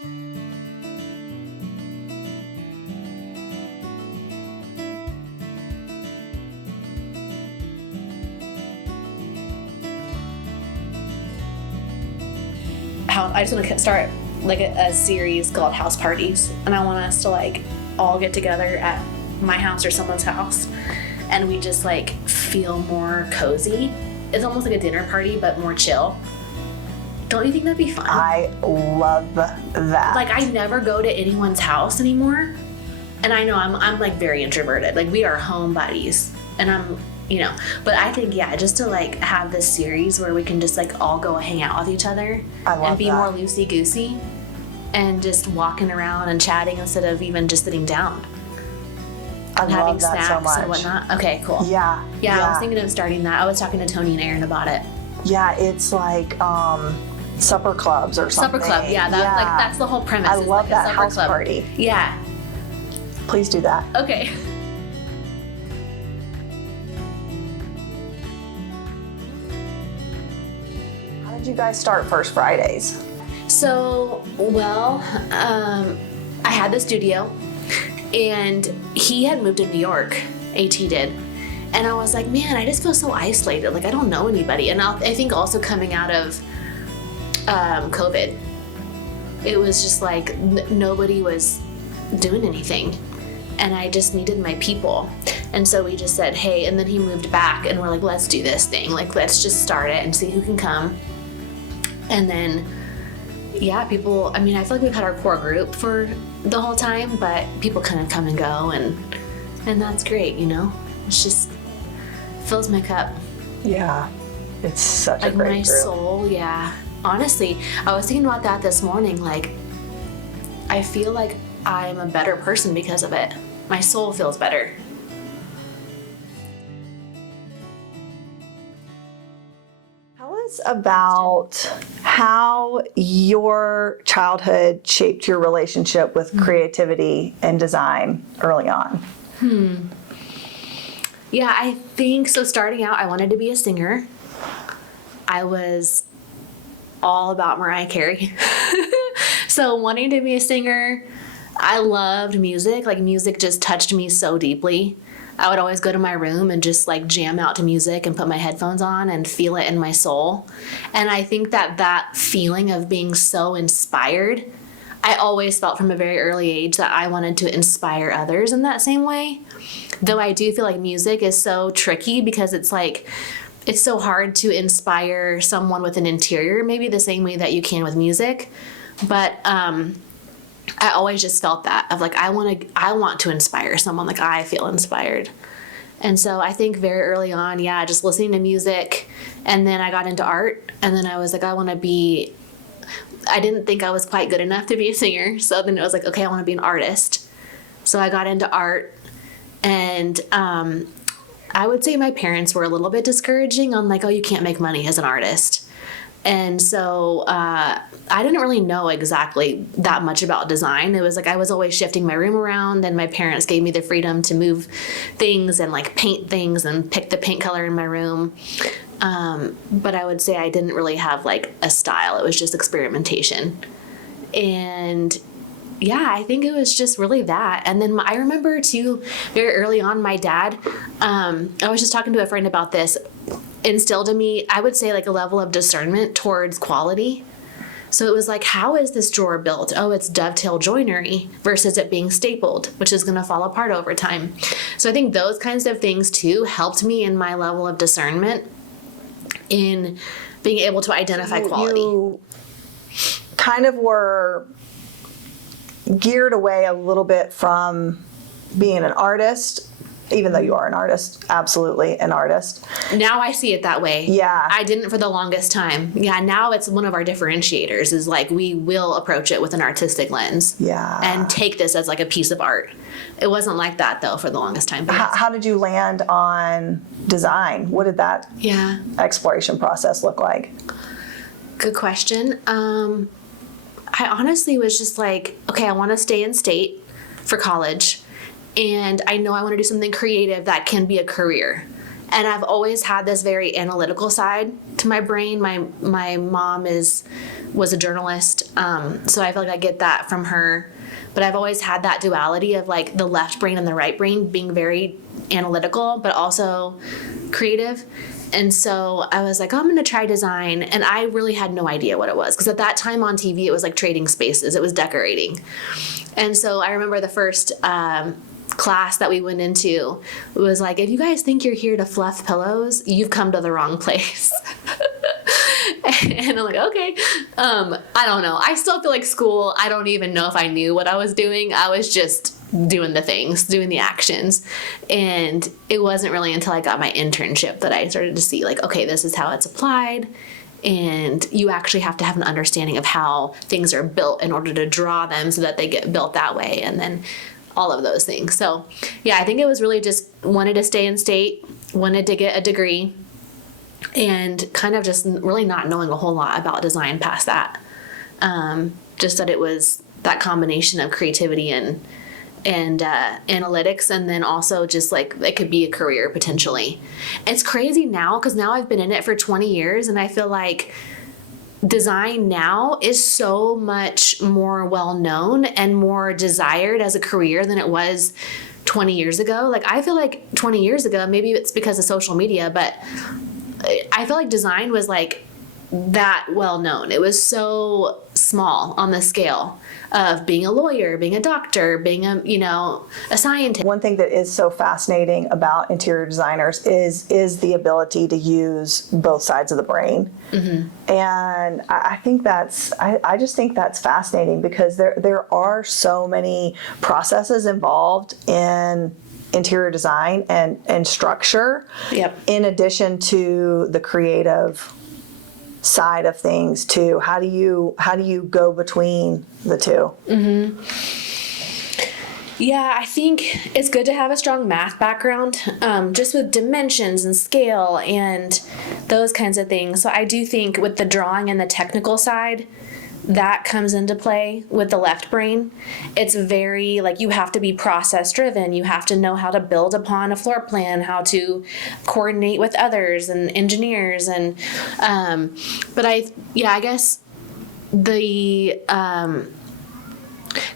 I just want to start like a series called House Parties, and I want us to like all get together at my house or someone's house, and we just like feel more cozy. It's almost like a dinner party, but more chill. Don't you think that'd be fun? I love that. Like, I never go to anyone's house anymore, and I know I'm like very introverted. Like, we are home buddies, and but I think, yeah, just to like have this series where we can just like all go hang out with each other and be more loosey-goosey and just walking around and chatting instead of even just sitting down. I having love that snacks so much. and whatnot. Okay, cool. Yeah. I was thinking of starting that. I was talking to Tony and Aaron about it. Yeah, it's like supper clubs or something. Supper club, yeah. That's the whole premise. I love that house party. Yeah. Please do that. Okay. How did you guys start First Fridays? So, I had the studio, and he had moved to New York, AT did. And I was like, man, I just feel so isolated. Like, I don't know anybody. And I think also coming out of COVID, it was just like nobody was doing anything. And I just needed my people. And so we just said, hey, and then he moved back, and we're like, let's do this thing. Like, let's just start it and see who can come. And then, yeah, people, I feel like we've had our core group for the whole time, but people kind of come and go, and that's great, It's just fills my cup. Yeah, it's such like a great my group. Soul, yeah. Honestly, I was thinking about that this morning. Like, I feel like I'm a better person because of it. My soul feels better. Tell us about how your childhood shaped your relationship with creativity and design early on. Yeah, I think so. Starting out, I wanted to be a singer. I was all about Mariah Carey. So wanting to be a singer, I loved music. Like, music just touched me so deeply. I would always go to my room and just like jam out to music and put my headphones on and feel it in my soul. And I think that feeling of being so inspired, I always felt from a very early age that I wanted to inspire others in that same way. Though I do feel like music is so tricky because it's so hard to inspire someone with an interior, maybe the same way that you can with music. But I always just felt that of like, I want to inspire someone, like I feel inspired. And so I think very early on, yeah, just listening to music, and then I got into art, and then I was like, I didn't think I was quite good enough to be a singer. So then it was like, okay, I want to be an artist. So I got into art, and I would say my parents were a little bit discouraging on like, oh, you can't make money as an artist. And so I didn't really know exactly that much about design. It was like I was always shifting my room around, and my parents gave me the freedom to move things and like paint things and pick the paint color in my room. But I would say I didn't really have like a style. It was just experimentation. And yeah, I think it was just really that. And then I remember too, very early on, my dad, I was just talking to a friend about this, instilled in me, I would say, like a level of discernment towards quality. So it was like, how is this drawer built? Oh, it's dovetail joinery versus it being stapled, which is going to fall apart over time. So I think those kinds of things too helped me in my level of discernment in being able to identify quality. You kind of were geared away a little bit from being an artist, even though you are an artist, absolutely an artist. Now I see it that way. Yeah. I didn't for the longest time. Yeah, now it's one of our differentiators is like we will approach it with an artistic lens. Yeah. And take this as like a piece of art. It wasn't like that though for the longest time. How did you land on design? What did that exploration process look like? Good question. I honestly was just like, okay, I want to stay in state for college. And I know I want to do something creative that can be a career. And I've always had this very analytical side to my brain. My mom is was a journalist. So I feel like I get that from her. But I've always had that duality of like the left brain and the right brain being very analytical, but also creative. And so I was like, oh, I'm going to try design. And I really had no idea what it was. Because at that time on TV, it was like trading spaces. It was decorating. And so I remember the first class that we went into was like, if you guys think you're here to fluff pillows, you've come to the wrong place. And I'm like, okay. I don't know. I still feel like school, I don't even know if I knew what I was doing. I was just doing the things, doing the actions. And it wasn't really until I got my internship that I started to see like, okay, this is how it's applied. And you actually have to have an understanding of how things are built in order to draw them so that they get built that way. And then all of those things. So yeah, I think it was really just wanted to stay in state, wanted to get a degree, and kind of just really not knowing a whole lot about design past that. Just that it was that combination of creativity and analytics, and then also just like it could be a career potentially. It's crazy now because now I've been in it for 20 years and I feel like design now is so much more well known and more desired as a career than it was 20 years ago. Like I feel like 20 years ago, maybe it's because of social media, but I feel like design was like that well known. It was so small on the scale of being a lawyer, being a doctor, being a scientist. One thing that is so fascinating about interior designers is the ability to use both sides of the brain. Mm-hmm. And I think I just think that's fascinating because there are so many processes involved in interior design and structure. Yep. In addition to the creative side of things too. How do you go between the two? Mm-hmm. Yeah, I think it's good to have a strong math background, just with dimensions and scale and those kinds of things. So I do think with the drawing and the technical side, that comes into play with the left brain. It's very like you have to be process driven. You have to know how to build upon a floor plan, how to coordinate with others and engineers. And but I guess the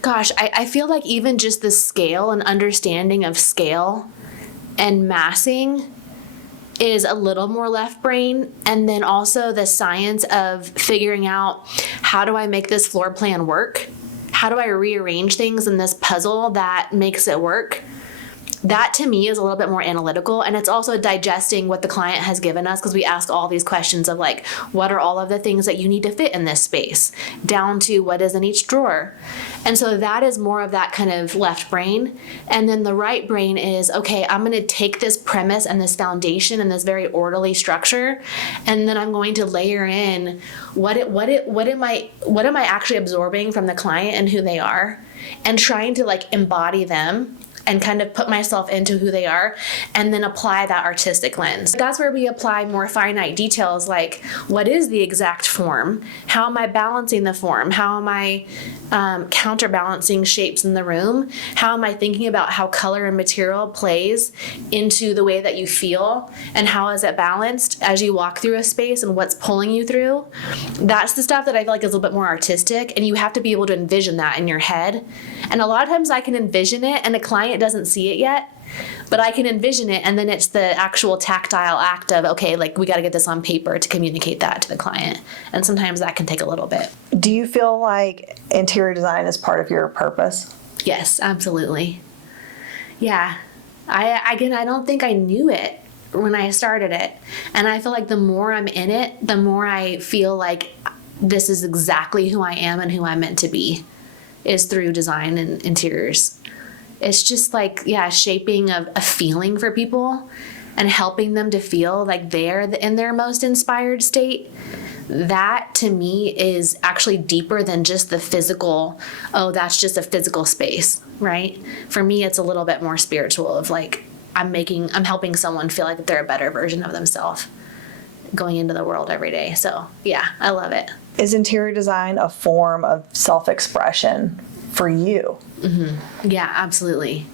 I feel like even just the scale and understanding of scale and massing is a little more left brain. And then also the science of figuring out, how do I make this floor plan work? How do I rearrange things in this puzzle that makes it work? That to me is a little bit more analytical, and it's also digesting what the client has given us, because we ask all these questions of like, what are all of the things that you need to fit in this space, down to what is in each drawer. And so that is more of that kind of left brain. And then the right brain is, okay, I'm going to take this premise and this foundation and this very orderly structure, and then I'm going to layer in what am I actually absorbing from the client and who they are, and trying to like embody them and kind of put myself into who they are, and then apply that artistic lens. That's where we apply more finite details, like what is the exact form? How am I balancing the form? How am I counterbalancing shapes in the room? How am I thinking about how color and material plays into the way that you feel, and how is it balanced as you walk through a space and what's pulling you through? That's the stuff that I feel like is a little bit more artistic, and you have to be able to envision that in your head. And a lot of times I can envision it and a client doesn't see it yet, but I can envision it, and then it's the actual tactile act of, okay, like we got to get this on paper to communicate that to the client. And sometimes that can take a little bit. Do you feel like interior design is part of your purpose? Yes, absolutely. Yeah. I don't think I knew it when I started it. And I feel like the more I'm in it, the more I feel like this is exactly who I am and who I'm meant to be, is through design and interiors. It's just like, yeah, shaping a feeling for people and helping them to feel like they're in their most inspired state. That to me is actually deeper than just the physical, oh, that's just a physical space, right? For me, it's a little bit more spiritual of like, I'm helping someone feel like they're a better version of themselves going into the world every day. So yeah, I love it. Is interior design a form of self-expression for you? Mm-hmm. Yeah, absolutely.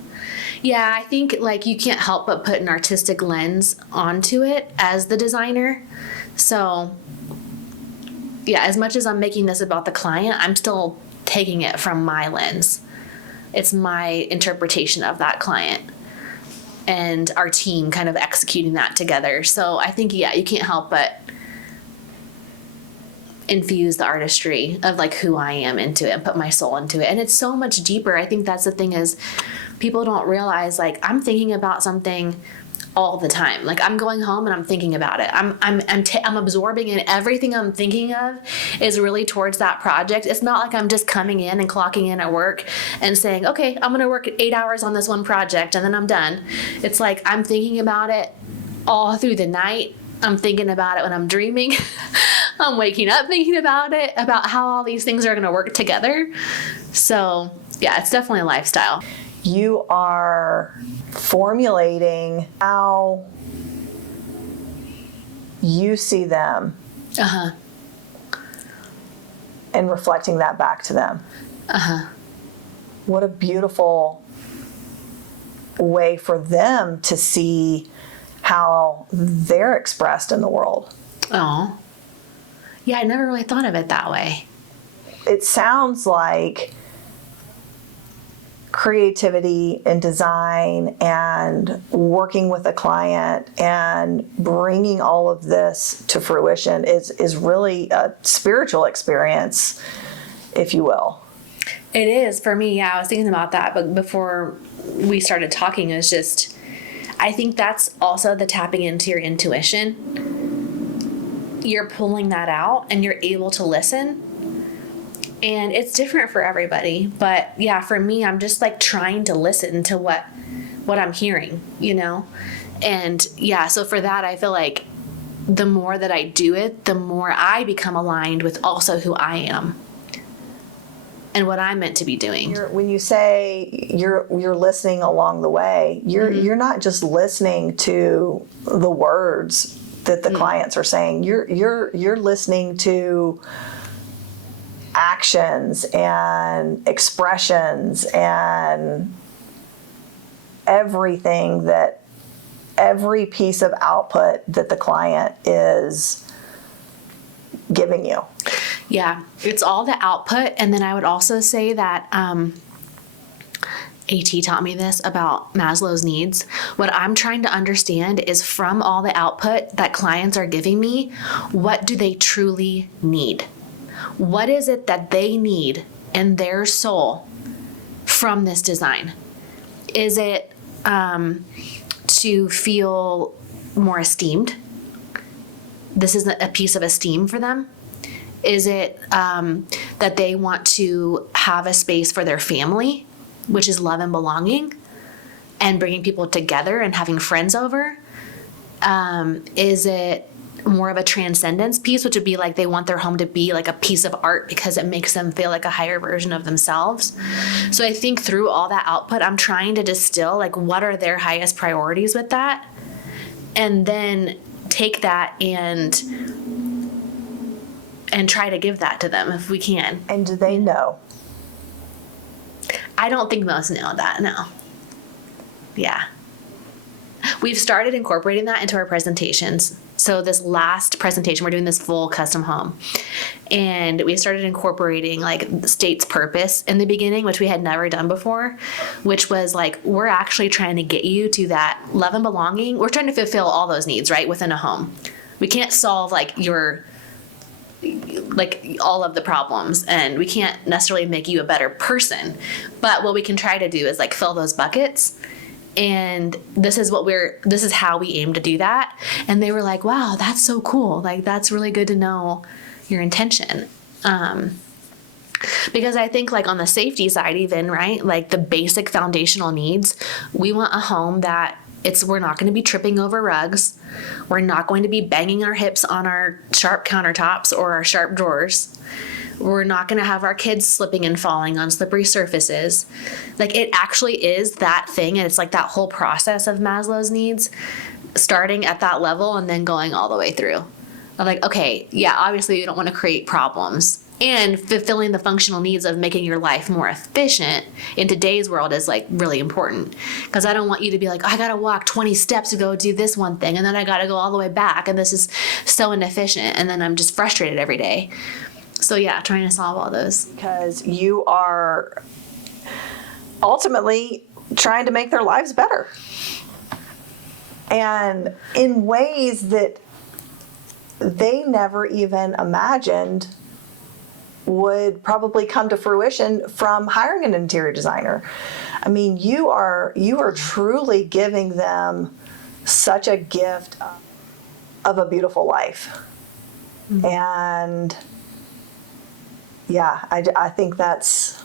Yeah, I think like you can't help but put an artistic lens onto it as the designer. So yeah, as much as I'm making this about the client, I'm still taking it from my lens. It's my interpretation of that client and our team kind of executing that together. So I think, yeah, you can't help but infuse the artistry of like who I am into it and put my soul into it. And it's so much deeper. I think that's the thing, is people don't realize, like, I'm thinking about something all the time. Like, I'm going home and I'm thinking about it. I'm absorbing it. Everything I'm thinking of is really towards that project. It's not like I'm just coming in and clocking in at work and saying, okay, I'm going to work 8 hours on this one project and then I'm done. It's like I'm thinking about it all through the night. I'm thinking about it when I'm dreaming. I'm waking up thinking about it, about how all these things are going to work together. So yeah, it's definitely a lifestyle. You are formulating how you see them and reflecting that back to them. What a beautiful way for them to see how they're expressed in the world. Oh, yeah, I never really thought of it that way. It sounds like creativity and design and working with a client and bringing all of this to fruition is really a spiritual experience, if you will. It is for me. Yeah, I was thinking about that, but before we started talking, it was just, I think that's also the tapping into your intuition. You're pulling that out and you're able to listen. And it's different for everybody. But yeah, for me, I'm just like trying to listen to what I'm hearing, you know? And yeah, so for that, I feel like the more that I do it, the more I become aligned with also who I am and what I'm meant to be doing. When you say you're listening along the way, you're not just listening to the words that the clients are saying. You're listening to actions and expressions and everything, that every piece of output that the client is giving you. Yeah, it's all the output. And then I would also say that AT taught me this about Maslow's needs. What I'm trying to understand is, from all the output that clients are giving me, what do they truly need? What is it that they need in their soul from this design? Is it to feel more esteemed? This is a piece of esteem for them. Is it that they want to have a space for their family, which is love and belonging, and bringing people together and having friends over? Is it more of a transcendence piece, which would be like they want their home to be like a piece of art because it makes them feel like a higher version of themselves? So I think through all that output, I'm trying to distill like what are their highest priorities with that, and then take that and try to give that to them if we can. And do they know? I don't think most know that, no. Yeah. We've started incorporating that into our presentations. So this last presentation, we're doing this full custom home. And we started incorporating like the state's purpose in the beginning, which we had never done before, which was like, we're actually trying to get you to that love and belonging. We're trying to fulfill all those needs, right, within a home. We can't solve like all of the problems, and we can't necessarily make you a better person. But what we can try to do is like fill those buckets. And this is how we aim to do that. And they were like, wow, that's so cool. Like, that's really good to know your intention. Because I think like on the safety side, even, right, like the basic foundational needs, we want a home that we're not going to be tripping over rugs. We're not going to be banging our hips on our sharp countertops or our sharp drawers. We're not going to have our kids slipping and falling on slippery surfaces. Like, it actually is that thing. And it's like that whole process of Maslow's needs, starting at that level and then going all the way through. I'm like, okay, yeah, obviously you don't want to create problems and fulfilling the functional needs of making your life more efficient in today's world is like really important. Because I don't want you to be like, oh, I got to walk 20 steps to go do this one thing, and then I got to go all the way back, and this is so inefficient, and then I'm just frustrated every day. So yeah, trying to solve all those. Because you are ultimately trying to make their lives better. And in ways that they never even imagined would probably come to fruition from hiring an interior designer. I mean, you are truly giving them such a gift of a beautiful life. Mm-hmm. And yeah, I think that's...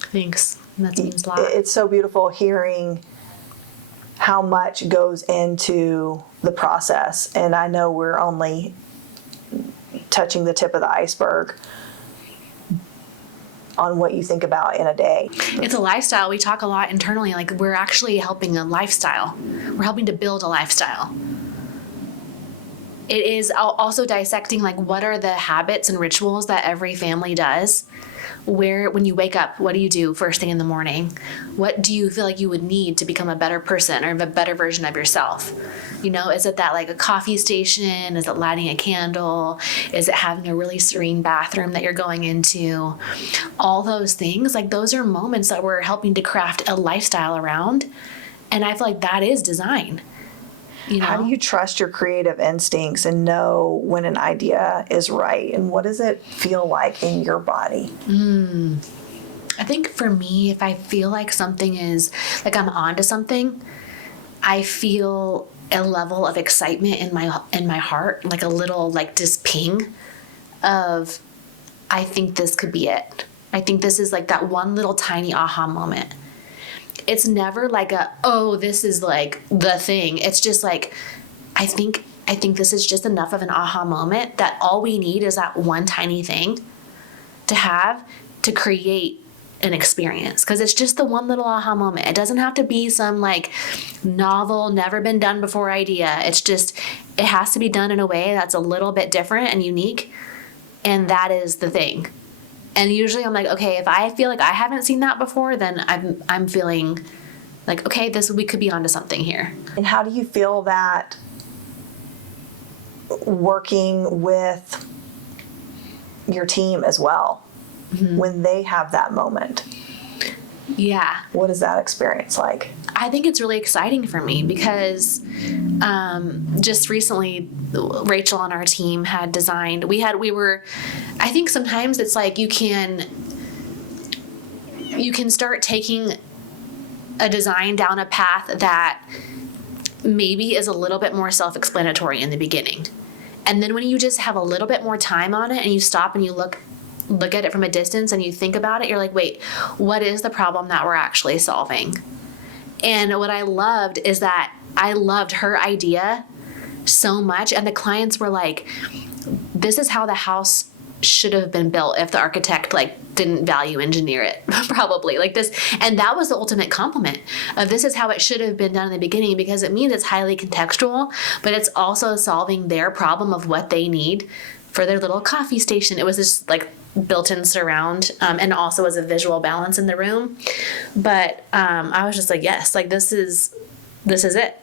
Thanks. That means a lot. It's so beautiful hearing how much goes into the process. And I know we're only touching the tip of the iceberg on what you think about in a day. It's a lifestyle. We talk a lot internally, like we're actually helping a lifestyle. We're helping to build a lifestyle. It is also dissecting like what are the habits and rituals that every family does. When you wake up, what do you do first thing in the morning? What do you feel like you would need to become a better person or a better version of yourself? You know, is it that like a coffee station? Is it lighting a candle? Is it having a really serene bathroom that you're going into? All those things, like those are moments that we're helping to craft a lifestyle around. And I feel like that is design. You know? How do you trust your creative instincts and know when an idea is right? And what does it feel like in your body? I think for me, if I feel like something is, like I'm onto something, I feel a level of excitement in my heart, like a little like just ping of, I think this could be it. I think this is like that one little tiny aha moment. It's never like oh, this is like the thing. It's just like, I think this is just enough of an aha moment that all we need is that one tiny thing to have to create an experience. Because it's just the one little aha moment. It doesn't have to be some like novel, never been done before idea. It's just, it has to be done in a way that's a little bit different and unique. And that is the thing. And usually I'm like, okay, if I feel like I haven't seen that before, then I'm feeling like, okay, we could be onto something here. And how do you feel that working with your team as well, when they have that moment? Yeah. What is that experience like? I think it's really exciting for me because just recently Rachel on our team had designed, I think sometimes it's like you can start taking a design down a path that maybe is a little bit more self-explanatory in the beginning. And then when you just have a little bit more time on it and you stop and you look at it from a distance and you think about it, you're like, wait, what is the problem that we're actually solving? And what I loved is that I loved her idea so much. And the clients were like, this is how the house should have been built if the architect didn't value engineer it probably like this. And that was the ultimate compliment of this is how it should have been done in the beginning, because it means it's highly contextual, but it's also solving their problem of what they need for their little coffee station. It was this built-in surround, and also as a visual balance in the room. But I was just like, yes, this is it.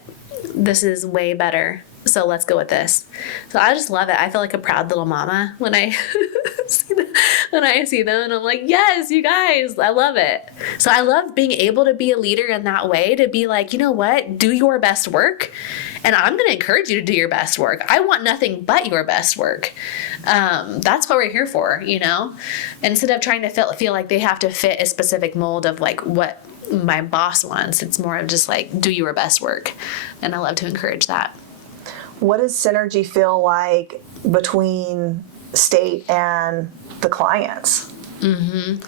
This is way better. So let's go with this. So I just love it. I feel like a proud little mama when I see them, and I'm like, yes, you guys, I love it. So I love being able to be a leader in that way, to be like, you know what, do your best work. And I'm going to encourage you to do your best work. I want nothing but your best work. That's what we're here for, instead of trying to feel like they have to fit a specific mold of what my boss wants. It's more of just do your best work. And I love to encourage that. What does synergy feel like between State and the clients? Mm-hmm.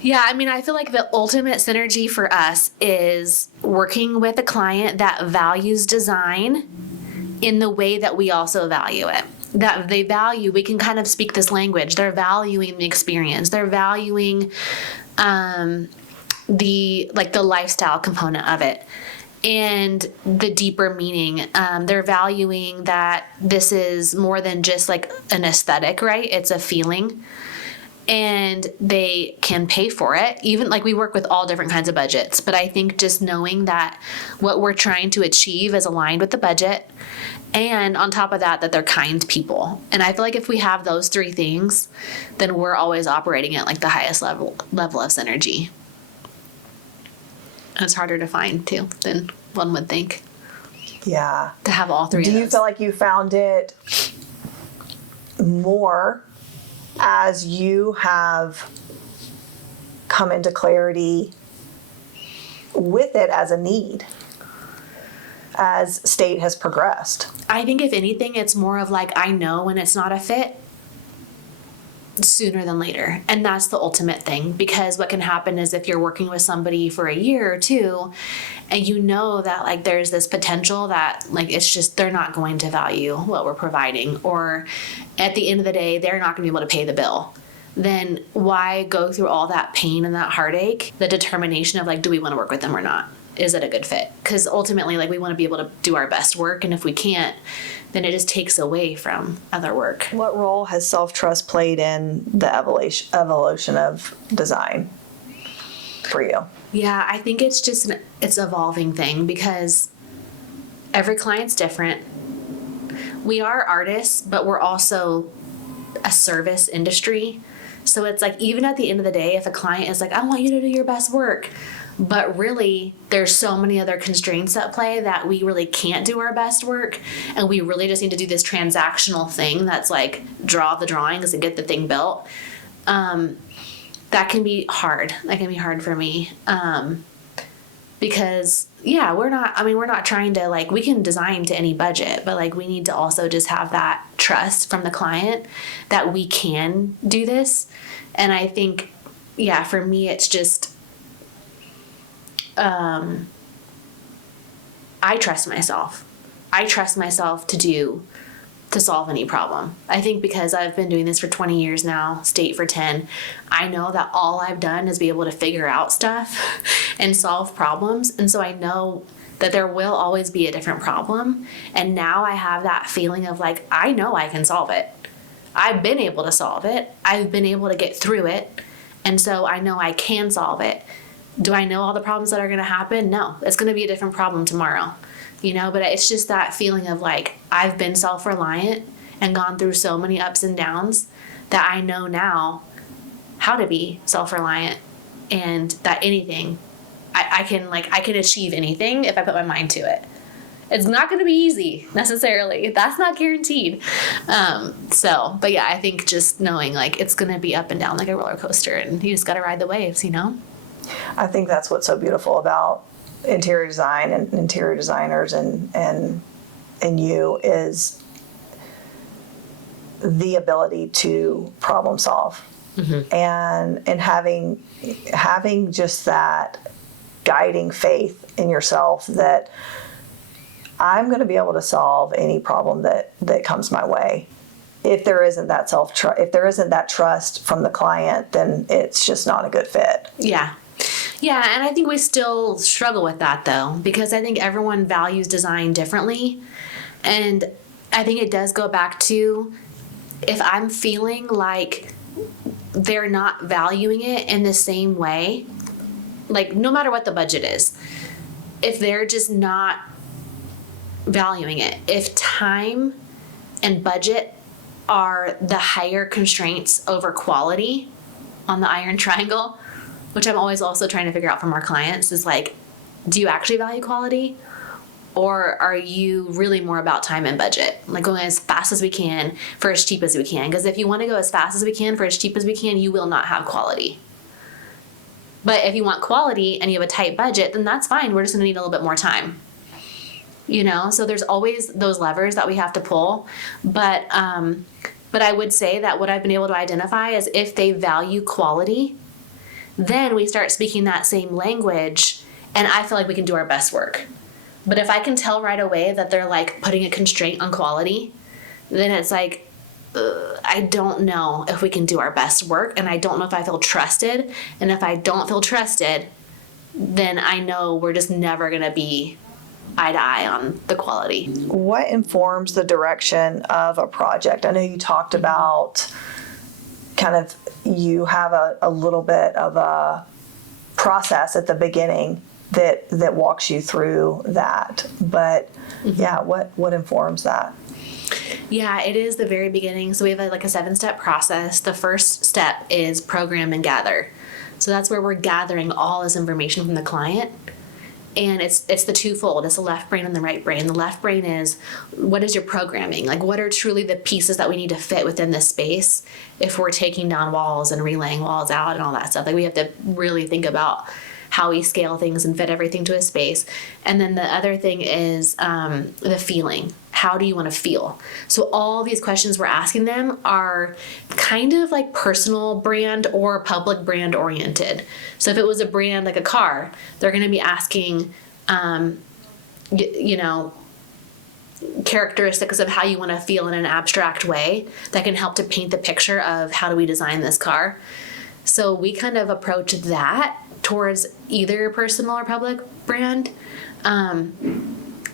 Yeah, I feel like the ultimate synergy for us is working with a client that values design in the way that we also value it. That they value, we can kind of speak this language. They're valuing the experience. They're valuing the lifestyle component of it. and the deeper meaning. They're valuing that this is more than just like an aesthetic, right? It's a feeling. And they can pay for it. Even like we work with all different kinds of budgets, but I think just knowing that what we're trying to achieve is aligned with the budget, and on top of that, that they're kind people. And I feel like if we have those three things, then we're always operating at like the highest level of synergy. And it's harder to find too than one would think. Yeah. To have all three. Do of you those. feel like you found it more as you have come into clarity with it as a need, as state has progressed? I think if anything, it's more of like, I know when it's not a fit sooner than later. And that's the ultimate thing, because what can happen is if you're working with somebody for a year or two and you know that like there's this potential that like it's just they're not going to value what we're providing, or at the end of the day they're not going to be able to pay the bill, then why go through all that pain and that heartache? The determination of like, do we want to work with them or not? Is it a good fit? Because ultimately, like, we want to be able to do our best work, and if we can't, then it just takes away from other work. What role has self-trust played in the evolution of design for you? Yeah, I think it's just it's an evolving thing, because every client's different. We are artists, but we're also a service industry. So it's like, even at the end of the day, if a client is like, I want you to do your best work, but really there's so many other constraints at play that we really can't do our best work, and we really just need to do this transactional thing that's like draw the drawings and get the thing built, that can be hard. That can be hard for me, because we're not trying to, like, we can design to any budget, but like we need to also just have that trust from the client that we can do this. And I think for me it's just I trust myself. I trust myself to solve any problem. I think because I've been doing this for 20 years now, state for 10, I know that all I've done is be able to figure out stuff and solve problems. And so I know that there will always be a different problem. And now I have that feeling of like, I know I can solve it. I've been able to solve it. I've been able to get through it. And so I know I can solve it. Do I know all the problems that are going to happen? No, it's going to be a different problem tomorrow, but it's just that feeling of like, I've been self-reliant and gone through so many ups and downs that I know now how to be self-reliant, and that anything I can achieve anything if I put my mind to it. It's not going to be easy necessarily. That's not guaranteed. But I think just knowing like it's going to be up and down like a roller coaster, and you just got to ride the waves, I think that's what's so beautiful about interior design and interior designers and you is the ability to problem solve, and having just that guiding faith in yourself that I'm going to be able to solve any problem that comes my way. If there isn't that if there isn't that trust from the client, then it's just not a good fit. Yeah, and I think we still struggle with that though, because I think everyone values design differently. And I think it does go back to, if I'm feeling like they're not valuing it in the same way, like no matter what the budget is, if they're just not valuing it, if time and budget are the higher constraints over quality on the iron triangle, which I'm always also trying to figure out from our clients, is like, do you actually value quality? Or are you really more about time and budget? Like going as fast as we can for as cheap as we can. Because if you want to go as fast as we can for as cheap as we can, you will not have quality. But if you want quality and you have a tight budget, then that's fine. We're just going to need a little bit more time. So there's always those levers that we have to pull. But I would say that what I've been able to identify is if they value quality, then we start speaking that same language, and I feel like we can do our best work. But if I can tell right away that they're like putting a constraint on quality, then it's like, I don't know if we can do our best work, and I don't know if I feel trusted. And if I don't feel trusted, then I know we're just never going to be eye to eye on the quality. What informs the direction of a project? I know you talked about kind of you have a little bit of a process at the beginning that walks you through that. But yeah, what informs that? Yeah, it is the very beginning. So we have like a 7-step process. The first step is program and gather. So that's where we're gathering all this information from the client. And it's the twofold. It's the left brain and the right brain. The left brain is, what is your programming? Like, what are truly the pieces that we need to fit within this space if we're taking down walls and relaying walls out and all that stuff? Like, we have to really think about how we scale things and fit everything to a space. And then the other thing is the feeling. How do you want to feel? So all these questions we're asking them are kind of like personal brand or public brand oriented. So if it was a brand like a car, they're going to be asking, characteristics of how you want to feel in an abstract way that can help to paint the picture of how do we design this car. So we kind of approach that towards either personal or public brand.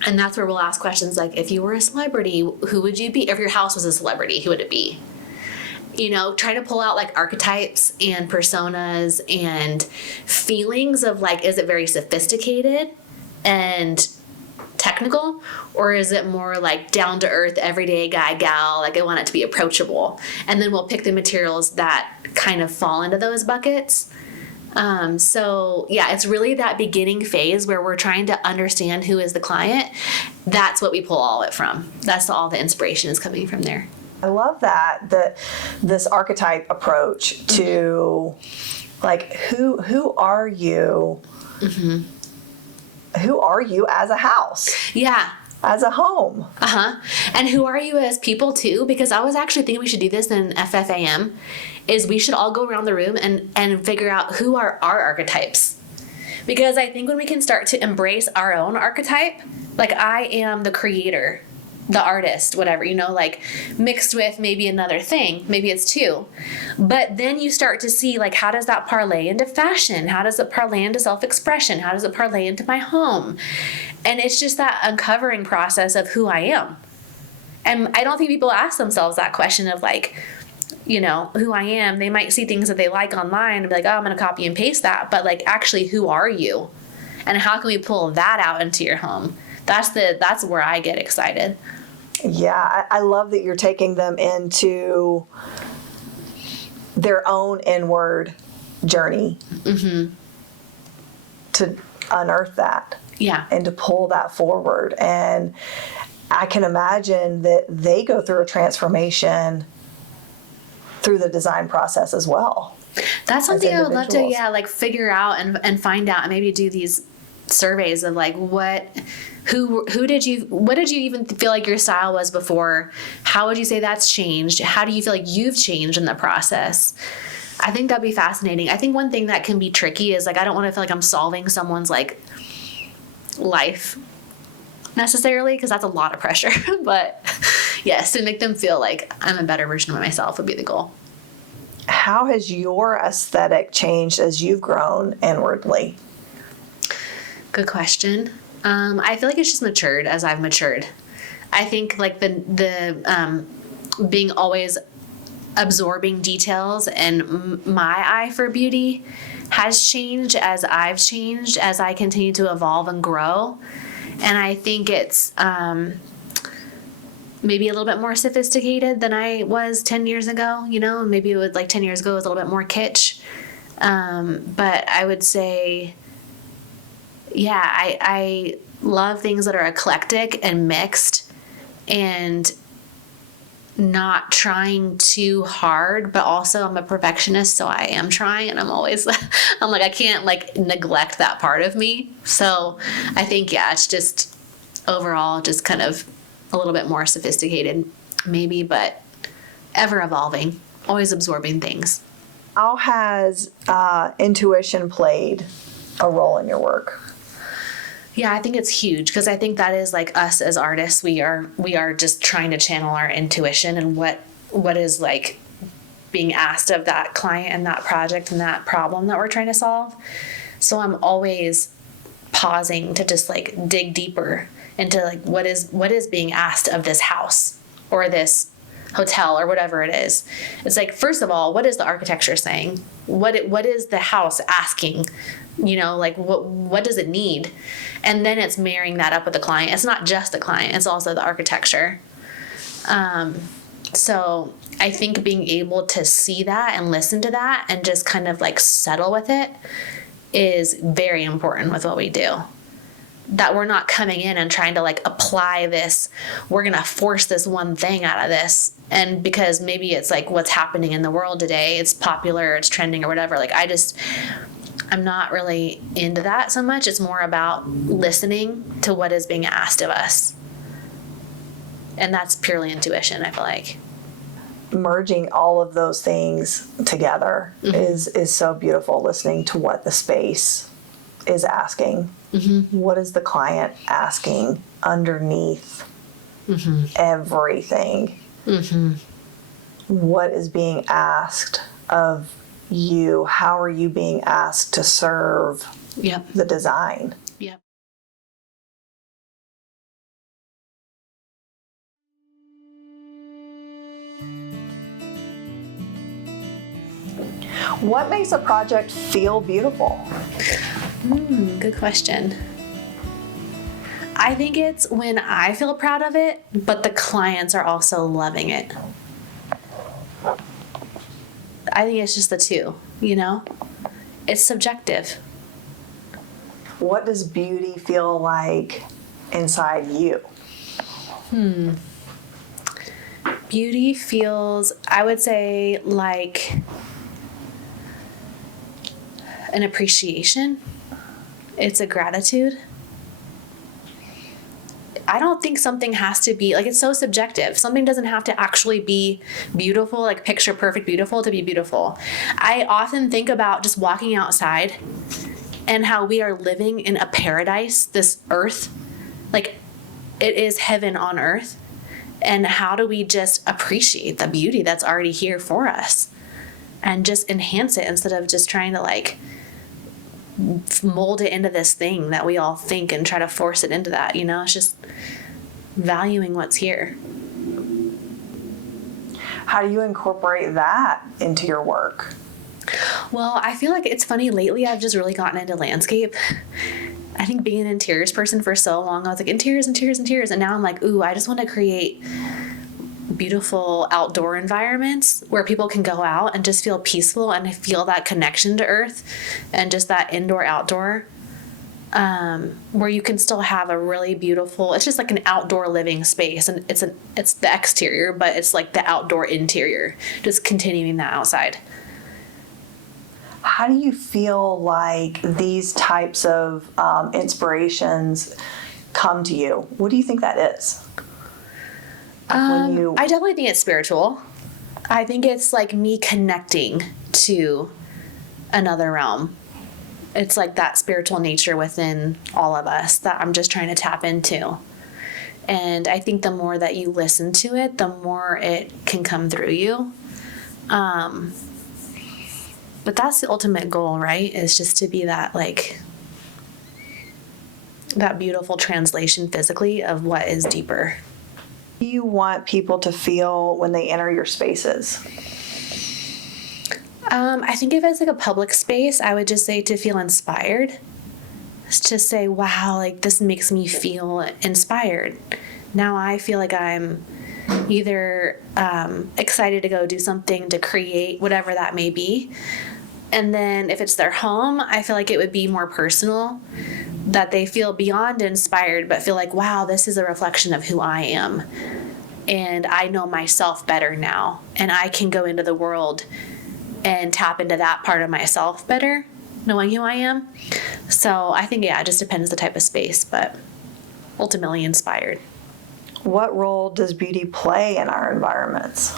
And that's where we'll ask questions like, if you were a celebrity, who would you be? If your house was a celebrity, who would it be? Try to pull out like archetypes and personas and feelings of like, is it very sophisticated and technical, or is it more like down to earth, everyday guy, gal? Like, I want it to be approachable. And then we'll pick the materials that kind of fall into those buckets. So yeah, it's really that beginning phase where we're trying to understand who is the client. That's what we pull all it from. That's all the inspiration is coming from there. I love that this archetype approach to like who are you? Who are you as a house? Yeah. As a home. And who are you as people too? Because I was actually thinking we should do this in FFAM, is we should all go around the room and figure out who are our archetypes. Because I think when we can start to embrace our own archetype, like I am the creator, the artist, whatever, like mixed with maybe another thing, maybe it's two. But then you start to see like, how does that parlay into fashion? How does it parlay into self-expression? How does it parlay into my home? And it's just that uncovering process of who I am. And I don't think people ask themselves that question of like, who I am. They might see things that they like online and be like, oh, I'm going to copy and paste that. But like, actually, who are you? And how can we pull that out into your home? That's where I get excited. Yeah, I love that you're taking them into their own inward journey to unearth that. Yeah. And to pull that forward. And I can imagine that they go through a transformation through the design process as well. That's something I would love to, figure out and find out, and maybe do these surveys of like, what did you even feel like your style was before? How would you say that's changed? How do you feel like you've changed in the process? I think that'd be fascinating. I think one thing that can be tricky is like, I don't want to feel like I'm solving someone's like life necessarily, because that's a lot of pressure. But yes, to make them feel like I'm a better version of myself would be the goal. How has your aesthetic changed as you've grown inwardly? Good question. I feel like it's just matured as I've matured. I think like the being always absorbing details and my eye for beauty has changed as I've changed, as I continue to evolve and grow. And I think it's maybe a little bit more sophisticated than I was 10 years ago, maybe it was like 10 years ago it was a little bit more kitsch. But I would say, yeah, I love things that are eclectic and mixed and not trying too hard, but also I'm a perfectionist, so I am trying, and I'm like, I can't like neglect that part of me. So I think, yeah, it's just overall just kind of a little bit more sophisticated maybe, but ever evolving, always absorbing things. How has intuition played a role in your work? Yeah, I think it's huge, because I think that is like us as artists. We are just trying to channel our intuition and what is like being asked of that client and that project and that problem that we're trying to solve. So I'm always pausing to just like dig deeper into like what is being asked of this house or this hotel or whatever it is. It's like, first of all, what is the architecture saying? What is the house asking? Like what does it need? And then it's marrying that up with the client. It's not just the client, it's also the architecture. So I think being able to see that and listen to that and just kind of like settle with it is very important with what we do. That we're not coming in and trying to like apply this, we're going to force this one thing out of this. And because maybe it's like what's happening in the world today, it's popular, it's trending or whatever. Like I'm not really into that so much. It's more about listening to what is being asked of us. And that's purely intuition, I feel like. Merging all of those things together is so beautiful, listening to what the space is asking. What is the client asking underneath everything? What is being asked of you? How are you being asked to serve the design? Yep. What makes a project feel beautiful? Good question. I think it's when I feel proud of it, but the clients are also loving it. I think it's just the two, It's subjective. What does beauty feel like inside you? Beauty feels, I would say, like an appreciation. It's a gratitude. I don't think something has to be, like, it's so subjective. Something doesn't have to actually be beautiful, like picture perfect beautiful to be beautiful. I often think about just walking outside and how we are living in a paradise, this earth, like it is heaven on earth. And how do we just appreciate the beauty that's already here for us and just enhance it instead of just trying to like mold it into this thing that we all think and try to force it into that, It's just valuing what's here. How do you incorporate that into your work? Well, I feel like it's funny lately, I've just really gotten into landscape. I think being an interiors person for so long, I was like, interiors. And now I'm like, ooh, I just want to create beautiful outdoor environments where people can go out and just feel peaceful and feel that connection to earth and just that indoor outdoor, where you can still have a really beautiful, it's just like an outdoor living space. And it's the exterior, but it's like the outdoor interior, just continuing that outside. How do you feel like these types of inspirations come to you? What do you think that is? I definitely think it's spiritual. I think it's like me connecting to another realm. It's like that spiritual nature within all of us that I'm just trying to tap into. And I think the more that you listen to it, the more it can come through you. But that's the ultimate goal, right? Is just to be that like that beautiful translation physically of what is deeper. What do you want people to feel when they enter your spaces? I think if it's like a public space, I would just say to feel inspired. It's to say, wow, like this makes me feel inspired. Now I feel like I'm either excited to go do something to create whatever that may be. And then if it's their home, I feel like it would be more personal, that they feel beyond inspired, but feel like, wow, this is a reflection of who I am. And I know myself better now. And I can go into the world and tap into that part of myself better, knowing who I am. So I think, it just depends the type of space, but ultimately inspired. What role does beauty play in our environments?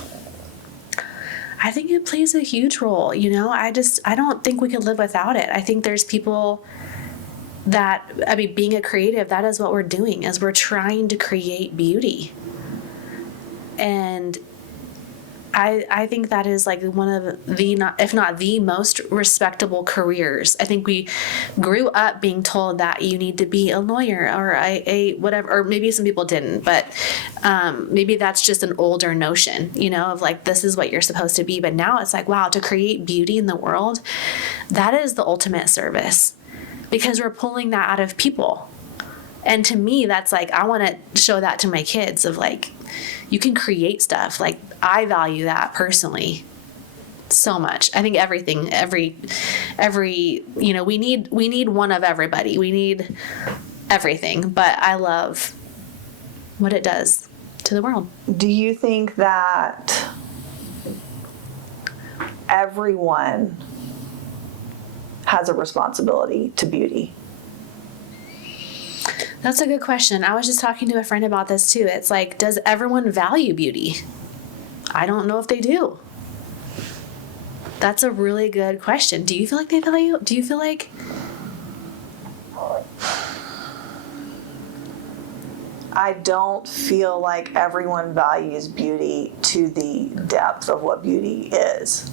I think it plays a huge role. I don't think we could live without it. I think there's people being a creative, that is what we're doing, is we're trying to create beauty. And I think that is like one of the, not, if not the most respectable careers. I think we grew up being told that you need to be a lawyer or a whatever, or maybe some people didn't, but maybe that's just an older notion, you know, of like, this is what you're supposed to be. But now it's like, wow, to create beauty in the world, that is the ultimate service, because we're pulling that out of people. And to me, that's like, I want to show that to my kids of like, you can create stuff. Like, I value that personally so much. I think everything, every, you know, we need one of everybody. We need everything, but I love what it does to the world. Do you think that everyone has a responsibility to beauty? That's a good question. I was just talking to a friend about this too. It's like, does everyone value beauty? I don't know if they do. That's a really good question. Do you feel like they value? Do you feel like? I don't feel like everyone values beauty to the depth of what beauty is.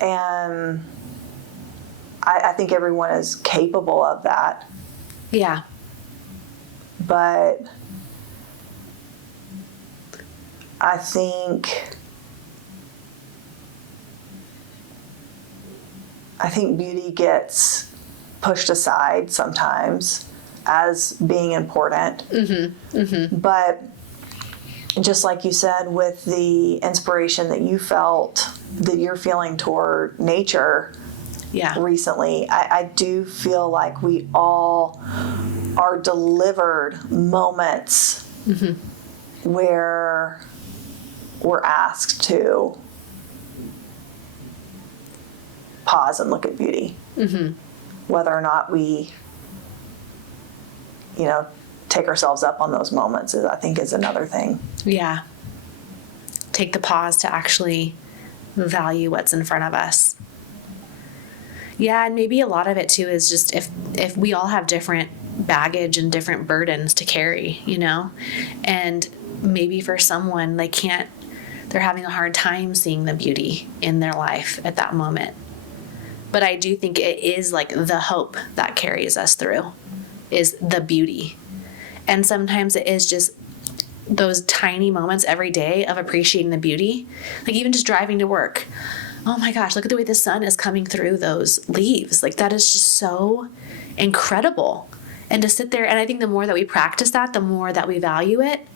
And I think everyone is capable of that. Yeah. But I think beauty gets pushed aside sometimes as being important. But just like you said, with the inspiration that you felt, that you're feeling toward nature recently, I do feel like we all are delivered moments where we're asked to pause and look at beauty. Whether or not we, you know, take ourselves up on those moments, I think, is another thing. Yeah. Take the pause to actually value what's in front of us. Yeah, and maybe a lot of it too is just if we all have different baggage and different burdens to carry, you know, and maybe for someone they're having a hard time seeing the beauty in their life at that moment. But I do think it is like the hope that carries us through is the beauty. And sometimes it is just those tiny moments every day of appreciating the beauty. Like even just driving to work. Oh my gosh, look at the way the sun is coming through those leaves. Like that is just so incredible. And to sit there, and I think the more that we practice that, the more that we value it.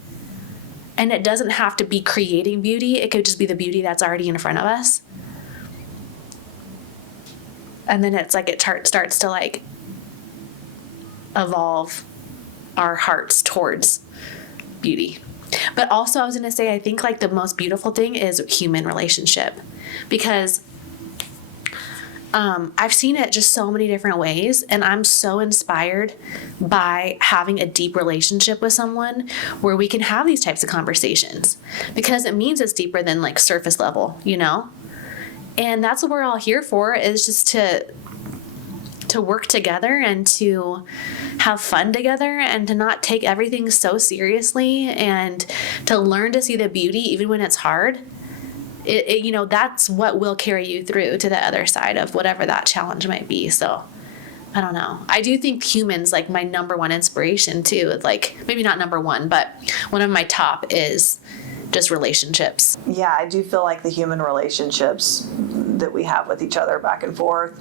And it doesn't have to be creating beauty. It could just be the beauty that's already in front of us. And then it's like it starts to like evolve our hearts towards beauty. But also I was going to say, I think like the most beautiful thing is human relationship, because I've seen it just so many different ways, and I'm so inspired by having a deep relationship with someone where we can have these types of conversations, because it means it's deeper than like surface level, you know? And that's what we're all here for, is just to work together and to have fun together and to not take everything so seriously and to learn to see the beauty even when it's hard. You know, that's what will carry you through to the other side of whatever that challenge might be. So I don't know. I do think humans, like my number one inspiration too, like maybe not number one, but one of my top is just relationships. Yeah, I do feel like the human relationships that we have with each other back and forth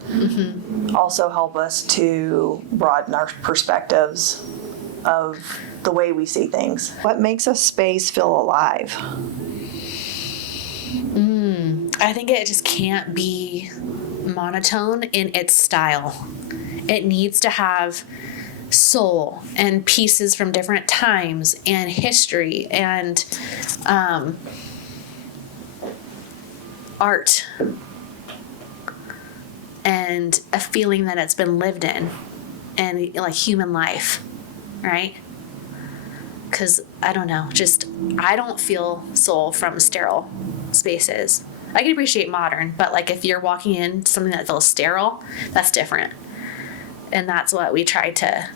also help us to broaden our perspectives of the way we see things. What makes a space feel alive? I think it just can't be monotone in its style. It needs to have soul and pieces from different times and history and art and a feeling that it's been lived in and like human life, right? Because I don't know, just I don't feel soul from sterile spaces. I can appreciate modern, but like if you're walking in something that feels sterile, that's different. And that's what we try to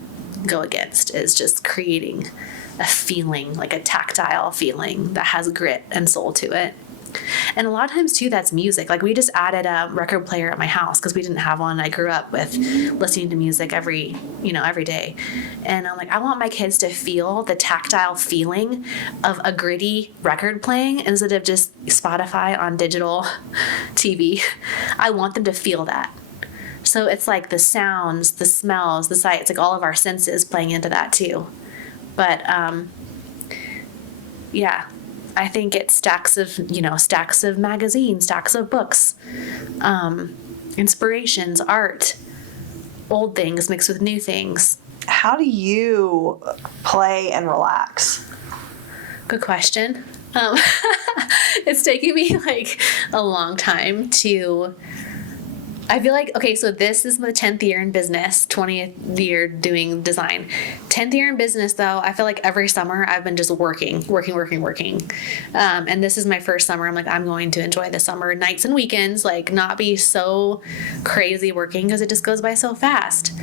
go against, is just creating a feeling, like a tactile feeling that has grit and soul to it. And a lot of times too, that's music. Like we just added a record player at my house because we didn't have one. I grew up with listening to music every day. And I'm like, I want my kids to feel the tactile feeling of a gritty record playing instead of just Spotify on digital TV. I want them to feel that. So it's like the sounds, the smells, the sights, like all of our senses playing into that too. But yeah. I think it's stacks of magazines, stacks of books, inspirations, art, old things mixed with new things. How do you play and relax? Good question. It's taken me like a long time to. I feel like, okay, so this is my 10th year in business, 20th year doing design. 10th year in business, though, I feel like every summer I've been just working. And this is my first summer. I'm like, I'm going to enjoy the summer nights and weekends, like not be so crazy working because it just goes by so fast.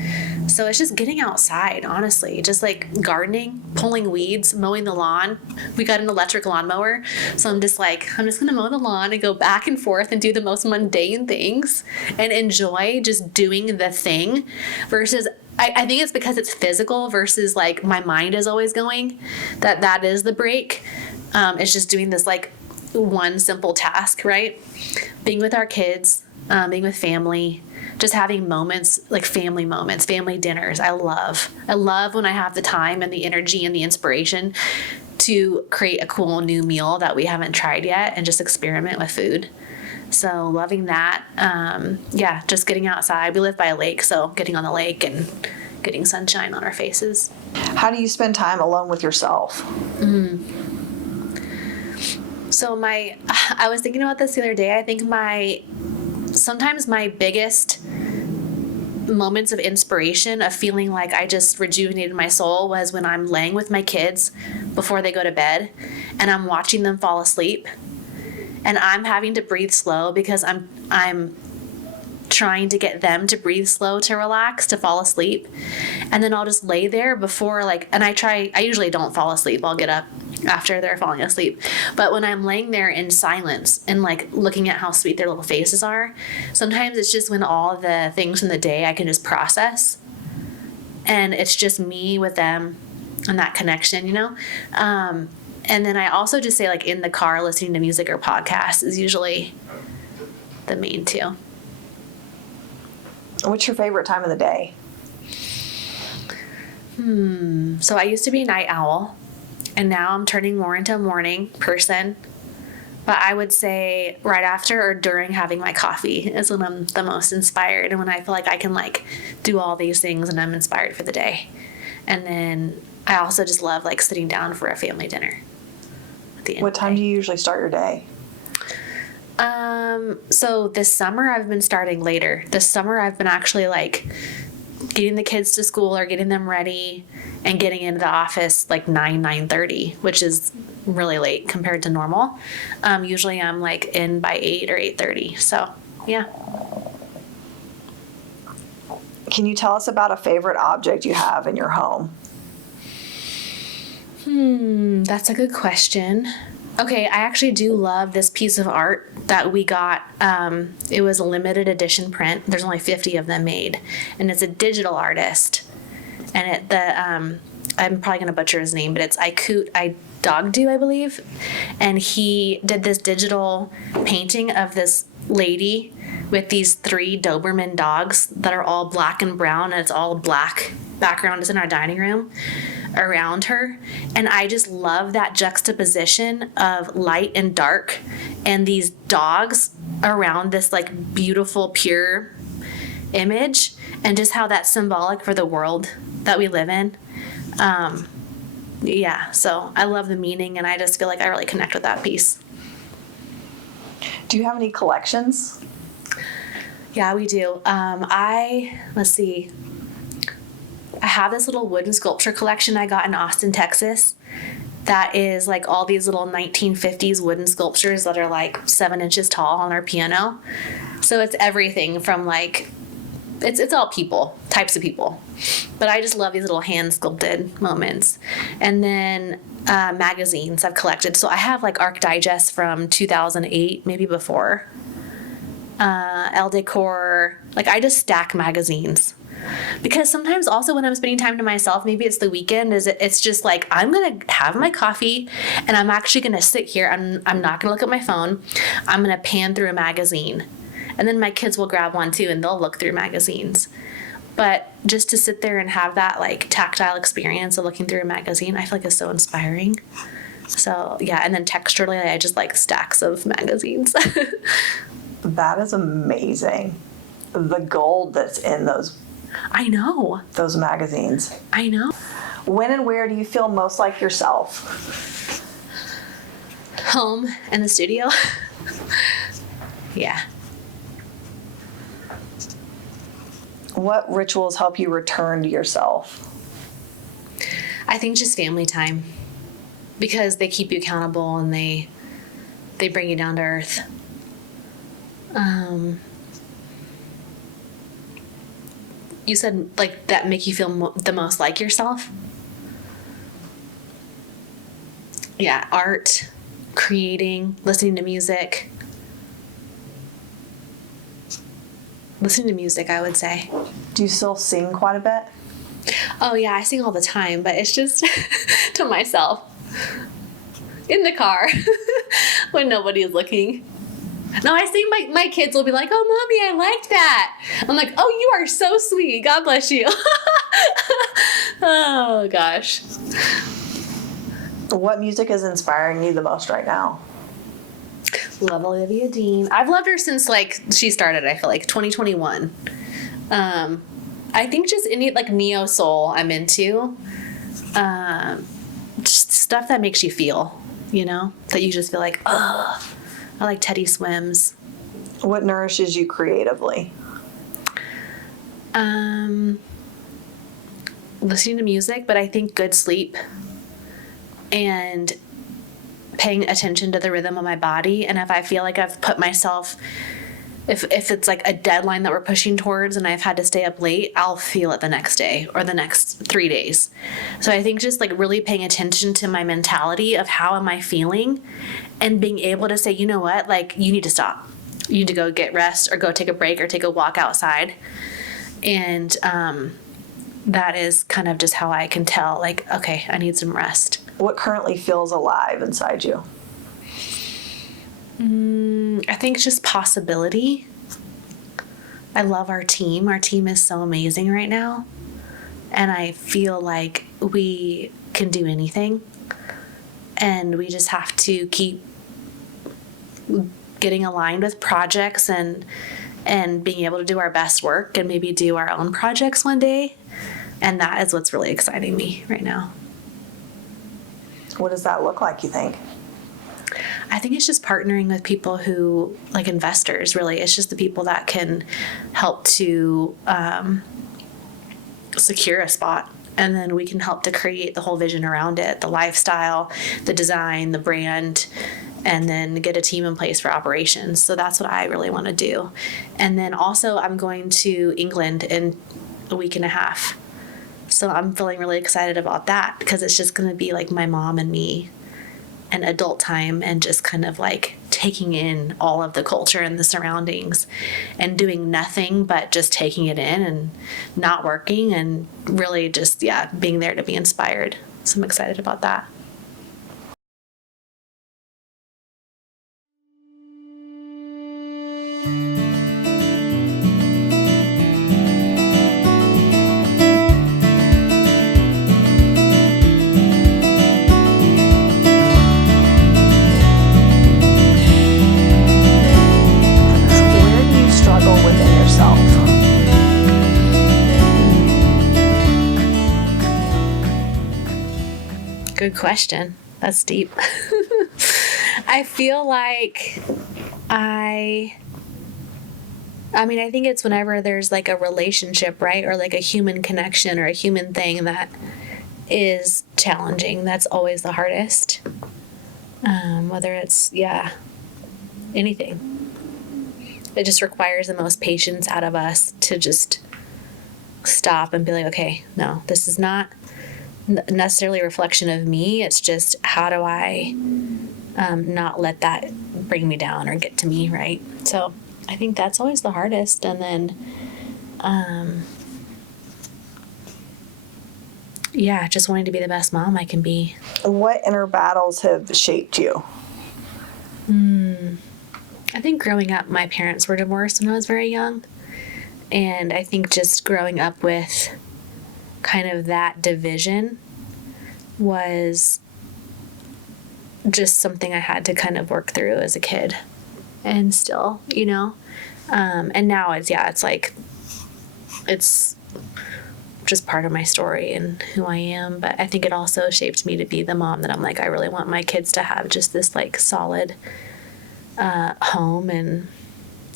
So it's just getting outside, honestly, just like gardening, pulling weeds, mowing the lawn. We got an electric lawnmower. So I'm just going to mow the lawn and go back and forth and do the most mundane things and enjoy just doing the thing versus I think it's because it's physical versus like my mind is always going that is the break. It's just doing this like one simple task, right? Being with our kids, being with family, just having moments like family moments, family dinners. I love when I have the time and the energy and the inspiration to create a cool new meal that we haven't tried yet and just experiment with food. So loving that. Just getting outside. We live by a lake, so getting on the lake and getting sunshine on our faces. How do you spend time alone with yourself? So I was thinking about this the other day. I think sometimes my biggest moments of inspiration, of feeling like I just rejuvenated my soul, was when I'm laying with my kids before they go to bed and I'm watching them fall asleep. And I'm having to breathe slow because I'm trying to get them to breathe slow, to relax, to fall asleep. And then I'll just lay there before I usually don't fall asleep. I'll get up after they're falling asleep. But when I'm laying there in silence and like looking at how sweet their little faces are, sometimes it's just when all the things from the day I can just process. And it's just me with them and that connection, And then I also just say, like, in the car listening to music or podcasts is usually the main two. What's your favorite time of the day? So I used to be a night owl, and now I'm turning more into a morning person. But I would say right after or during having my coffee is when I'm the most inspired and when I feel like I can, like, do all these things and I'm inspired for the day. And then I also just love, like, sitting down for a family dinner. What time do you usually start your day? So this summer I've been starting later. This summer I've been actually like getting the kids to school or getting them ready and getting into the office like 9:30, which is really late compared to normal. Usually I'm like in by 8 or 8:30. So yeah. Can you tell us about a favorite object you have in your home? That's a good question. Okay, I actually do love this piece of art that we got. It was a limited edition print. There's only 50 of them made, and it's a digital artist. And I'm probably gonna butcher his name, but it's Dogdu, I believe. And he did this digital painting of this lady with these 3 Doberman dogs that are all black and brown, and it's all black background is in our dining room around her. And I just love that juxtaposition of light and dark and these dogs around this like beautiful, pure image, and just how that's symbolic for the world that we live in. So I love the meaning, and I just feel like I really connect with that piece. Do you have any collections? Yeah, we do. Let's see. I have this little wooden sculpture collection I got in Austin, Texas, that is like all these little 1950s wooden sculptures that are like 7 inches tall on our piano. So it's everything from like It's all people, types of people. But I just love these little hand sculpted moments. And then magazines I've collected. So I have like Arc Digest from 2008, maybe before. Elle Decor. Like I just stack magazines. Because sometimes also when I'm spending time to myself, maybe it's the weekend, it's just like I'm gonna have my coffee and I'm actually gonna sit here. I'm not gonna look at my phone. I'm gonna pan through a magazine. And then my kids will grab one too and they'll look through magazines. But just to sit there and have that like tactile experience of looking through a magazine, I feel like is so inspiring. So yeah, and then texturally, I just like stacks of magazines. That is amazing. The gold that's in those I know. Those magazines. I know. When and where do you feel most like yourself? Home and the studio. Yeah. What rituals help you return to yourself? I think just family time, because they keep you accountable and they bring you down to earth. You said like that make you feel the most like yourself? Yeah, art, creating, listening to music. Listening to music, I would say. Do you still sing quite a bit? Oh yeah, I sing all the time, but it's just to myself. In the car when nobody is looking. No, I sing, my kids will be like, oh, Mommy, I liked that. I'm like, oh, you are so sweet. God bless you. Oh, gosh. What music is inspiring you the most right now? Love Olivia Dean. I've loved her since, like, she started, I feel like, 2021. I think just any, like, neo-soul I'm into. Just stuff that makes you feel, you know? That you just feel like, ugh. I like Teddy Swims. What nourishes you creatively? Listening to music, but I think good sleep and paying attention to the rhythm of my body. And if I feel like I've put myself, if it's like a deadline that we're pushing towards and I've had to stay up late, I'll feel it the next day or the next 3 days. So I think just like really paying attention to my mentality of how am I feeling and being able to say, you know what, like you need to stop. You need to go get rest or go take a break or take a walk outside. And that is kind of just how I can tell, like, okay, I need some rest. What currently feels alive inside you? I think it's just possibility. I love our team. Our team is so amazing right now. And I feel like we can do anything. And we just have to keep getting aligned with projects and being able to do our best work and maybe do our own projects one day. And that is what's really exciting me right now. What does that look like, you think? I think it's just partnering with people who, like investors, really. It's just the people that can help to secure a spot. And then we can help to create the whole vision around it, the lifestyle, the design, the brand, and then get a team in place for operations. So that's what I really want to do. And then also I'm going to England in a week and a half. So I'm feeling really excited about that because it's just going to be like my mom and me and adult time and just kind of like taking in all of the culture and the surroundings and doing nothing but just taking it in and not working and really just, yeah, being there to be inspired. So I'm excited about that. Good question. That's deep. I feel like I think it's whenever there's like a relationship, right? Or like a human connection or a human thing that is challenging. That's always the hardest. Whether it's, anything. It just requires the most patience out of us to just stop and be like, okay, no, this is not necessarily a reflection of me. It's just, how do I not let that bring me down or get to me, right? So I think that's always the hardest. And then, just wanting to be the best mom I can be. What inner battles have shaped you? I think growing up, my parents were divorced when I was very young. And I think just growing up with kind of that division was just something I had to kind of work through as a kid. And still, and now it's just part of my story and who I am. But I think it also shaped me to be the mom that I'm like, I really want my kids to have just this like solid home and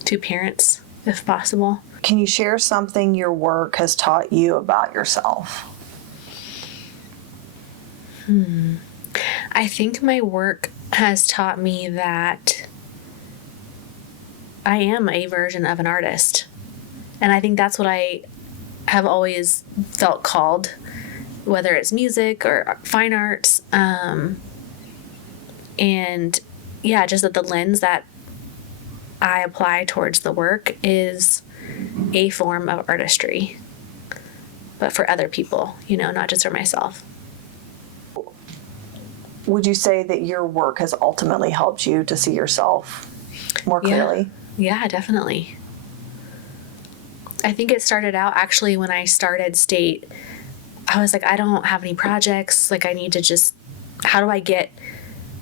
2 parents if possible. Can you share something your work has taught you about yourself? I think my work has taught me that I am a version of an artist. And I think that's what I have always felt called, whether it's music or fine arts. Just that the lens that I apply towards the work is a form of artistry, but for other people, not just for myself. Would you say that your work has ultimately helped you to see yourself more clearly? Yeah, definitely. I think it started out actually when I started State. I was like, I don't have any projects. Like, I need to just, how do I get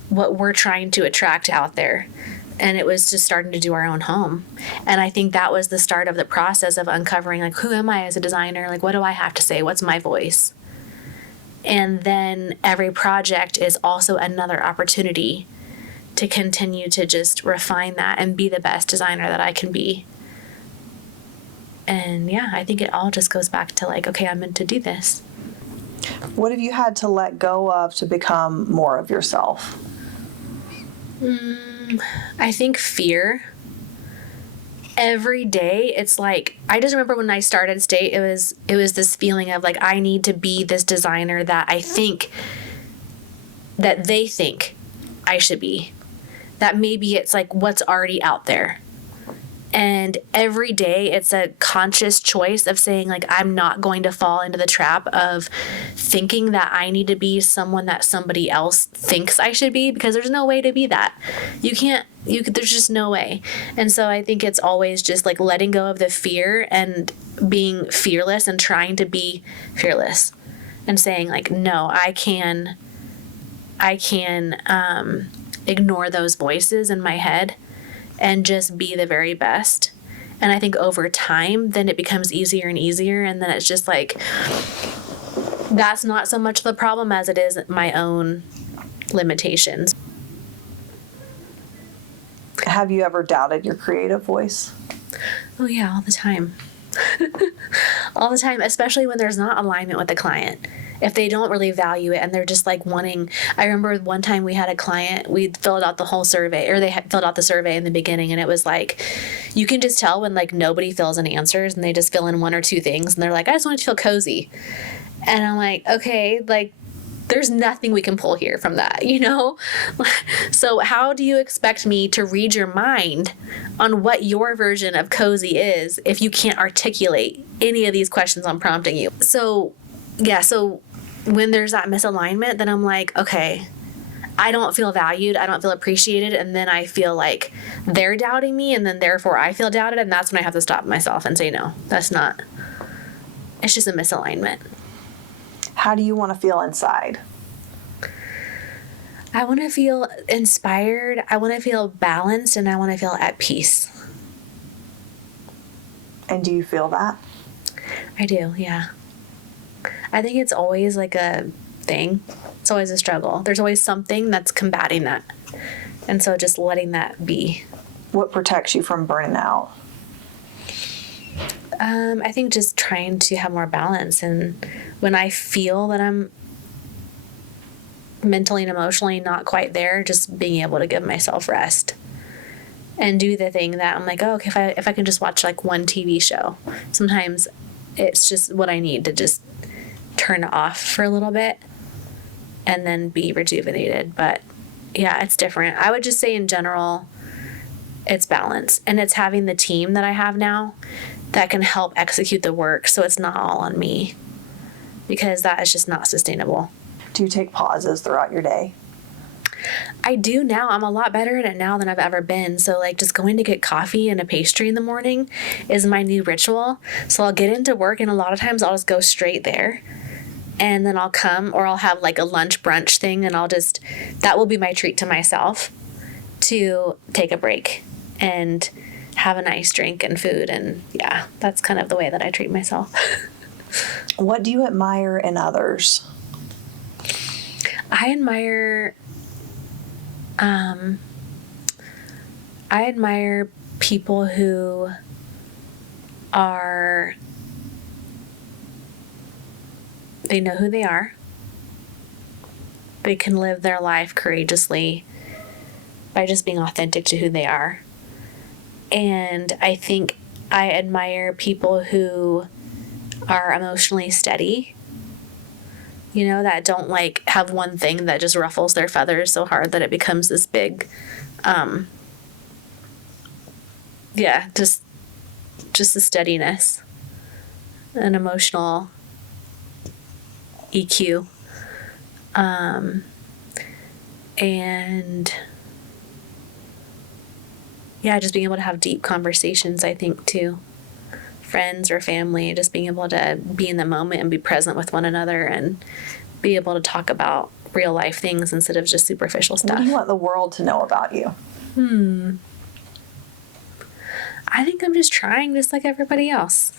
what we're trying to attract out there? And it was just starting to do our own home. And I think that was the start of the process of uncovering, like, who am I as a designer? Like, what do I have to say? What's my voice? And then every project is also another opportunity to continue to just refine that and be the best designer that I can be. And I think it all just goes back to like, okay, I'm meant to do this. What have you had to let go of to become more of yourself? I think fear. Every day, it's like, I just remember when I started State, it was this feeling of like, I need to be this designer that I think that they think I should be. That maybe it's like what's already out there. And every day it's a conscious choice of saying like, I'm not going to fall into the trap of thinking that I need to be someone that somebody else thinks I should be, because there's no way to be that. There's just no way. And so I think it's always just like letting go of the fear and being fearless and trying to be fearless and saying like, no, I can ignore those voices in my head and just be the very best. And I think over time, then it becomes easier and easier. And then it's just like, that's not so much the problem as it is my own limitations. Have you ever doubted your creative voice? Oh yeah, all the time. All the time, especially when there's not alignment with the client. If they don't really value it and they're just like wanting, I remember one time we had a client, we filled out the whole survey, or they had filled out the survey in the beginning, and it was like, you can just tell when like nobody fills in answers and they just fill in 1 or 2 things and they're like, I just want it to feel cozy. And I'm like, okay, like there's nothing we can pull here from that, So how do you expect me to read your mind on what your version of cozy is if you can't articulate any of these questions I'm prompting you? So when there's that misalignment, then I'm like, okay, I don't feel valued, I don't feel appreciated, and then I feel like they're doubting me, and then therefore I feel doubted, and that's when I have to stop myself and say, no, it's just a misalignment. How do you want to feel inside? I want to feel inspired, I want to feel balanced, and I want to feel at peace. And do you feel that? I do, yeah. I think it's always like a thing. It's always a struggle. There's always something that's combating that. And so just letting that be. What protects you from burning out? I think just trying to have more balance. And when I feel that I'm mentally and emotionally not quite there, just being able to give myself rest and do the thing that I'm like, oh, okay, if I can just watch like one TV show. Sometimes it's just what I need to just turn off for a little bit and then be rejuvenated. But yeah, it's different. I would just say in general, it's balance, and it's having the team that I have now that can help execute the work so it's not all on me, because that is just not sustainable. Do you take pauses throughout your day? I do now. I'm a lot better at it now than I've ever been. So like just going to get coffee and a pastry in the morning is my new ritual. So I'll get into work, and a lot of times I'll just go straight there, and then I'll come, or I'll have like a lunch brunch thing, and that will be my treat to myself to take a break and have a nice drink and food. And yeah, that's kind of the way that I treat myself. What do you admire in others? I admire people who they know who they are. They can live their life courageously by just being authentic to who they are. And I think I admire people who are emotionally steady, that don't like have one thing that just ruffles their feathers so hard that it becomes this big, just the steadiness and emotional EQ. And yeah, just being able to have deep conversations, I think, too. Friends or family, just being able to be in the moment and be present with one another and be able to talk about real life things instead of just superficial stuff. What do you want the world to know about you? I think I'm just trying just like everybody else.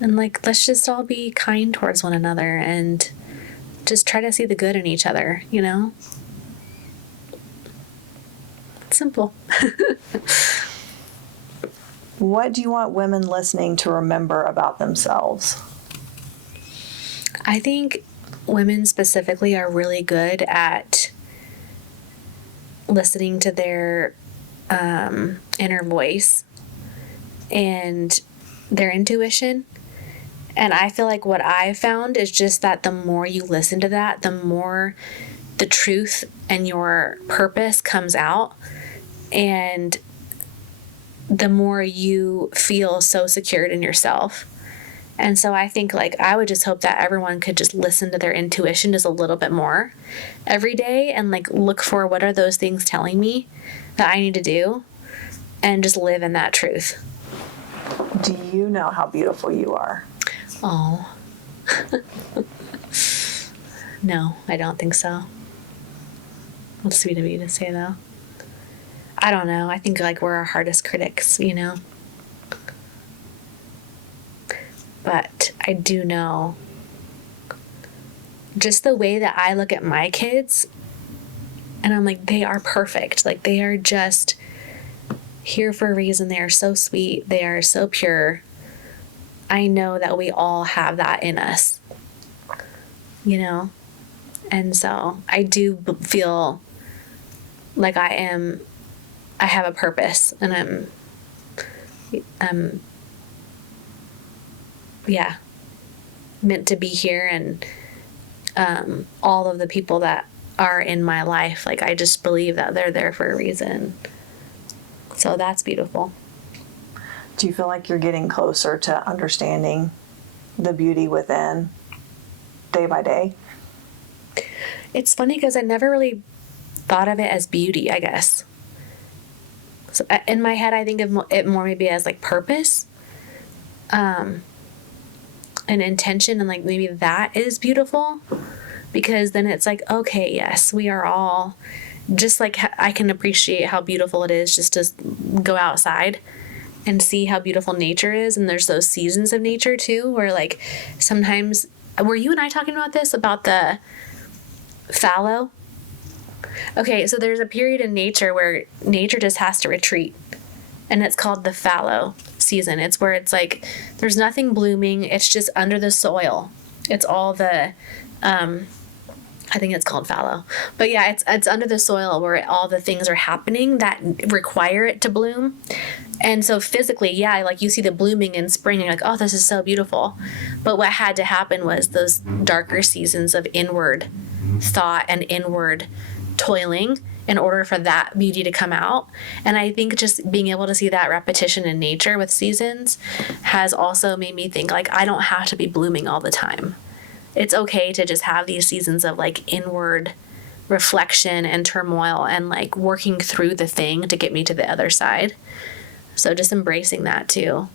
And like, let's just all be kind towards one another and just try to see the good in each other, It's simple. What do you want women listening to remember about themselves? I think women specifically are really good at listening to their inner voice and their intuition. And I feel like what I've found is just that the more you listen to that, the more the truth and your purpose comes out, and the more you feel so secured in yourself. And so I think like I would just hope that everyone could just listen to their intuition just a little bit more every day and like look for what are those things telling me that I need to do, and just live in that truth. Do you know how beautiful you are? Oh. No, I don't think so. What's sweet of you to say, though? I don't know. I think like we're our hardest critics, But I do know just the way that I look at my kids, and I'm like, they are perfect. Like, they are just here for a reason. They are so sweet. They are so pure. I know that we all have that in us, And so I do feel like I have a purpose, and I'm meant to be here, and all of the people that are in my life, like I just believe that they're there for a reason. So that's beautiful. Do you feel like you're getting closer to understanding the beauty within day by day? It's funny because I never really thought of it as beauty, I guess. So in my head, I think of it more maybe as like purpose, and intention, and like maybe that is beautiful, because then it's like, okay, yes, we are all just like, I can appreciate how beautiful it is just to go outside and see how beautiful nature is. And there's those seasons of nature too, where like sometimes, were you and I talking about this, about the fallow? Okay, so there's a period in nature where nature just has to retreat, and it's called the fallow season. It's where it's like there's nothing blooming, it's just under the soil. It's all the I think it's called fallow. But yeah, it's under the soil where all the things are happening that require it to bloom. And so physically, yeah, like you see the blooming in spring and you're like, oh, this is so beautiful. But what had to happen was those darker seasons of inward thought and inward toiling in order for that beauty to come out. And I think just being able to see that repetition in nature with seasons has also made me think, like, I don't have to be blooming all the time. It's okay to just have these seasons of like inward reflection and turmoil and like working through the thing to get me to the other side. So just embracing that too.